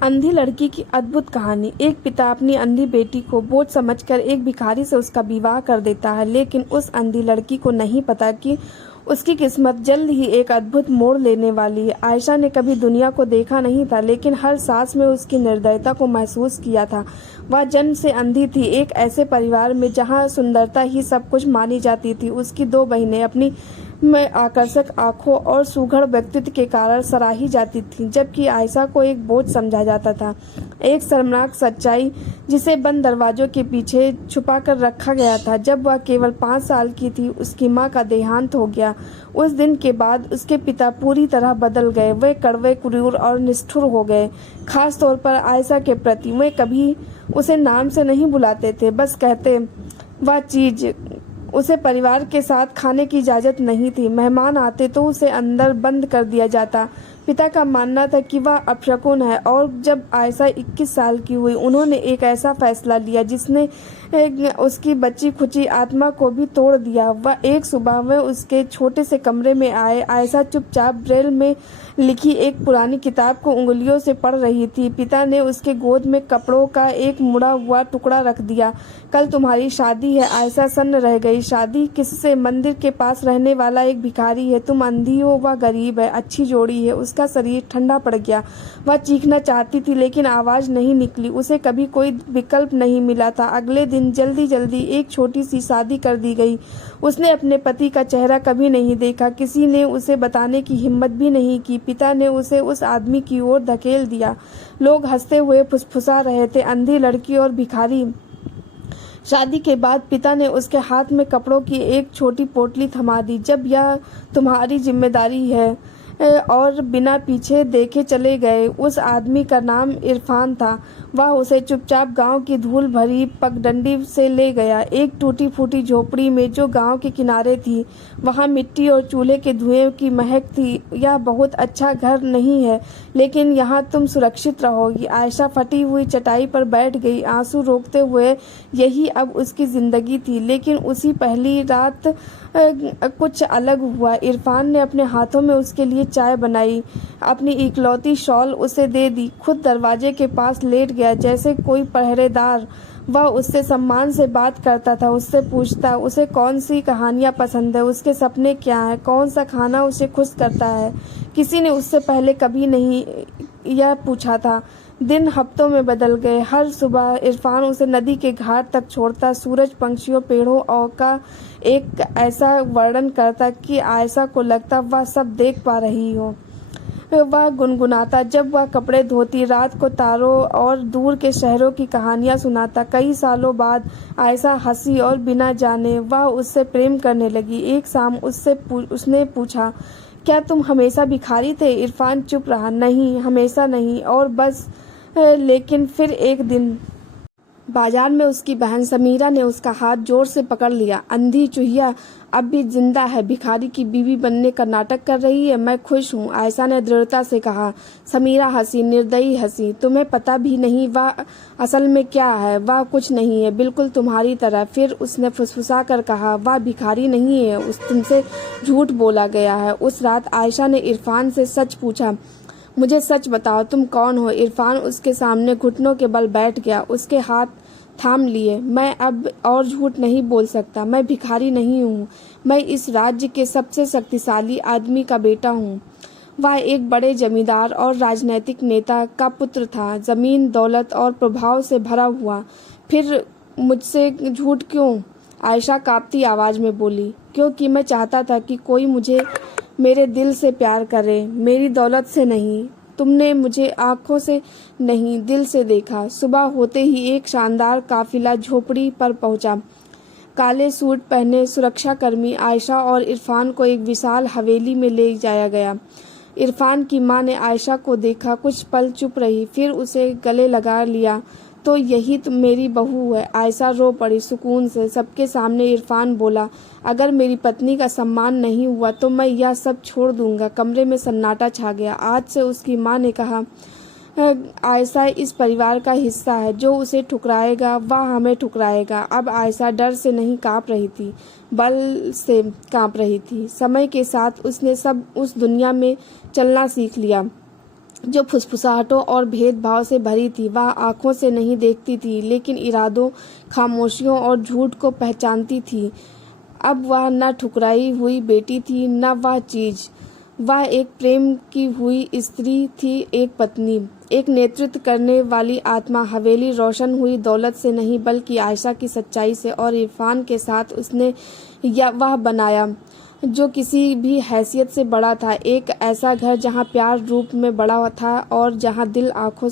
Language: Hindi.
अंधी लड़की की अद्भुत कहानी। एक पिता अपनी अंधी बेटी को बोझ समझकर एक भिखारी से उसका विवाह कर देता है, लेकिन उस अंधी लड़की को नहीं पता कि उसकी किस्मत जल्द ही एक अद्भुत मोड़ लेने वाली है। आयशा ने कभी दुनिया को देखा नहीं था, लेकिन हर सांस में उसकी निर्दयता को महसूस किया था। वह जन्म से अंधी थी, एक ऐसे परिवार में जहां सुंदरता ही सब कुछ मानी जाती थी। उसकी दो बहनें अपनी में आकर्षक आंखों और सुघड़ व्यक्तित्व के कारण सराही जाती थीं, जबकि आयशा को एक बोझ समझा जाता था, एक शर्मनाक सच्चाई जिसे बंद दरवाजों के पीछे छुपा कर रखा गया था। जब वह केवल 5 साल की थी, उसकी मां का देहांत हो गया। उस दिन के बाद उसके पिता पूरी तरह बदल गए। वे कड़वे, क्रूर और निष्ठुर हो गए, खास तौर पर आयशा के प्रति। वे कभी उसे नाम से नहीं बुलाते थे, बस कहते वह चीज। उसे परिवार के साथ खाने की इजाज़त नहीं थी। मेहमान आते तो उसे अंदर बंद कर दिया जाता। पिता का मानना था कि वह अपशकुन है, और जब आयशा 21 साल की हुई, उन्होंने एक ऐसा फैसला लिया जिसने उसकी बची खुची आत्मा को भी तोड़ दिया। वह एक सुबह में उसके छोटे से कमरे में आए। आयशा चुपचाप ब्रेल में लिखी एक पुरानी किताब को उंगलियों से पढ़ रही थी। पिता ने उसके गोद में कपड़ों का एक मुड़ा हुआ टुकड़ा रख दिया। कल तुम्हारी शादी है। आयशा सन्न रह गई। शादी किससे? मंदिर के पास रहने वाला एक भिखारी है। तुम अंधी हो, वह गरीब है। अच्छी जोड़ी है। उसका शरीर ठंडा पड़ गया। वह चीखना चाहती थी, लेकिन आवाज नहीं निकली। उसे कभी कोई विकल्प नहीं मिला था। अगले दिन जल्दी जल्दी एक छोटी सी शादी कर दी गई। उसने अपने पति का चेहरा कभी नहीं देखा। किसी ने उसे बताने की हिम्मत भी नहीं की। पिता ने उसे उस आदमी की ओर धकेल दिया। लोग हंसते हुए फुसफुसा रहे थे, अंधी लड़की और भिखारी। शादी के बाद पिता ने उसके हाथ में कपड़ों की एक छोटी पोटली थमा दी। जब यह तुम्हारी जिम्मेदारी है, और बिना पीछे देखे चले गए। उस आदमी का नाम इरफान था। वह उसे चुपचाप गांव की धूल भरी पगडंडी से ले गया, एक टूटी फूटी झोपड़ी में जो गांव के किनारे थी। वहां मिट्टी और चूल्हे के धुएं की महक थी। यह बहुत अच्छा घर नहीं है, लेकिन यहाँ तुम सुरक्षित रहोगी। आयशा फटी हुई चटाई पर बैठ गई, आंसू रोकते हुए। यही अब उसकी जिंदगी थी। लेकिन उसी पहली रात कुछ अलग हुआ। इरफान ने अपने हाथों में उसके लिए चाय बनाई, अपनी इकलौती शॉल उसे दे दी, खुद दरवाजे के पास लेट गया जैसे कोई पहरेदार। वह उससे सम्मान से बात करता था, उससे पूछता उसे कौन सी कहानियां पसंद है, उसके सपने क्या हैं, कौन सा खाना उसे खुश करता है। किसी ने उससे पहले कभी नहीं यह पूछा था। दिन हफ्तों में बदल गए। हर सुबह इरफान उसे नदी के घाट तक छोड़ता, सूरज, पंछियों, पेड़ों और का एक ऐसा वर्णन करता कि आयशा को लगता वह सब देख पा रही हो। वह गुनगुनाता जब वह कपड़े धोती, रात को तारों और दूर के शहरों की कहानियां सुनाता। कई सालों बाद आयशा हंसी और बिना जाने वह उससे प्रेम करने लगी। एक शाम उसने पूछा, क्या तुम हमेशा भिखारी थे? इरफान चुप रहा। नहीं, हमेशा नहीं, और बस। लेकिन फिर एक दिन बाजार में उसकी बहन समीरा ने उसका हाथ जोर से पकड़ लिया। अंधी चूहिया अब भी जिंदा है, भिखारी की बीवी बनने का नाटक कर रही है। मैं खुश हूँ, आयशा ने दृढ़ता से कहा। समीरा हंसी, निर्दयी हंसी। तुम्हें पता भी नहीं वह असल में क्या है। वह कुछ नहीं है, बिल्कुल तुम्हारी तरह। फिर उसने फुसफुसा कर कहा, वह भिखारी नहीं है, तुमसे झूठ बोला गया है। उस रात आयशा ने इरफान से सच पूछा, मुझे सच बताओ, तुम कौन हो? इरफान उसके सामने घुटनों के बल बैठ गया, उसके हाथ थाम लिए। मैं अब और झूठ नहीं बोल सकता। मैं भिखारी नहीं हूँ। मैं इस राज्य के सबसे शक्तिशाली आदमी का बेटा हूँ। वह एक बड़े जमींदार और राजनीतिक नेता का पुत्र था, जमीन, दौलत और प्रभाव से भरा हुआ। फिर मुझसे झूठ क्यों? आयशा कांपती आवाज में बोली, क्योंकि मैं चाहता था कि कोई मुझे मेरे दिल से प्यार करे, मेरी दौलत से नहीं। तुमने मुझे आंखों से नहीं, दिल से देखा। सुबह होते ही एक शानदार काफिला झोपड़ी पर पहुंचा। काले सूट पहने सुरक्षाकर्मी आयशा और इरफान को एक विशाल हवेली में ले जाया गया। इरफान की मां ने आयशा को देखा, कुछ पल चुप रही, फिर उसे गले लगा लिया। तो यही मेरी बहू है। आयशा रो पड़ी सुकून से। सबके सामने इरफान बोला, अगर मेरी पत्नी का सम्मान नहीं हुआ तो मैं यह सब छोड़ दूंगा। कमरे में सन्नाटा छा गया। आज से उसकी मां ने कहा, आयशा इस परिवार का हिस्सा है। जो उसे ठुकराएगा वह हमें ठुकराएगा। अब आयशा डर से नहीं कांप रही थी, बल से कांप रही थी। समय के साथ उसने सब उस दुनिया में चलना सीख लिया जो फुसफुसाहटों और भेदभाव से भरी थी। वह आंखों से नहीं देखती थी, लेकिन इरादों, खामोशियों और झूठ को पहचानती थी। अब वह न ठुकराई हुई बेटी थी, न वह चीज। वह एक प्रेम की हुई स्त्री थी, एक पत्नी, एक नेतृत्व करने वाली आत्मा। हवेली रोशन हुई दौलत से नहीं, बल्कि आयशा की सच्चाई से और इरफान के साथ उसने वह बनाया जो किसी भी हैसियत से बड़ा था। एक ऐसा घर जहाँ प्यार रूप में बड़ा था और जहाँ दिल आंखों